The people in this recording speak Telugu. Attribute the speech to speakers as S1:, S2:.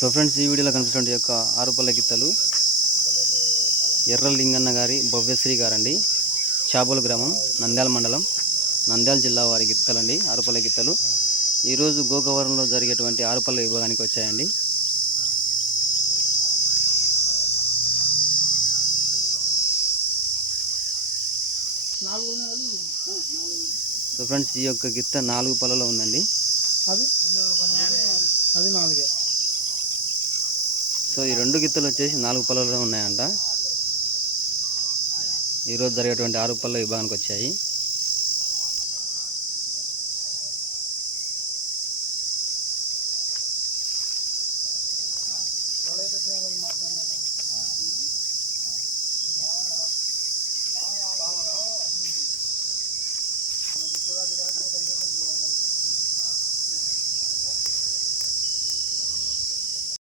S1: సో ఫ్రెండ్స్ ఈ వీడియోలో కనిపిస్తున్న యొక్క ఆరుపల్ల గిత్తలు ఎర్ర లింగన్న గారి భవ్యశ్రీ గారండి. చాబోలు గ్రామం నంద్యాల మండలం నంద్యాల జిల్లా వారి గిత్తలండి ఆరుపల్ల గిత్తలు. ఈరోజు గోకవరంలో జరిగేటువంటి ఆరుపల్ల విభాగానికి వచ్చాయండి. సో ఫ్రెండ్స్ ఈ యొక్క గిత్త నాలుగు పళ్ళలో ఉందండి.
S2: అది నాలుగే.
S1: సో ఈ రెండు గిత్తలు వచ్చేసి నాలుగు పళ్ళలో ఉన్నాయంట. ఈరోజు జరిగేటువంటి ఆరు పళ్ళ విభాగానికి వచ్చాయి.
S2: వాళ్ళైతే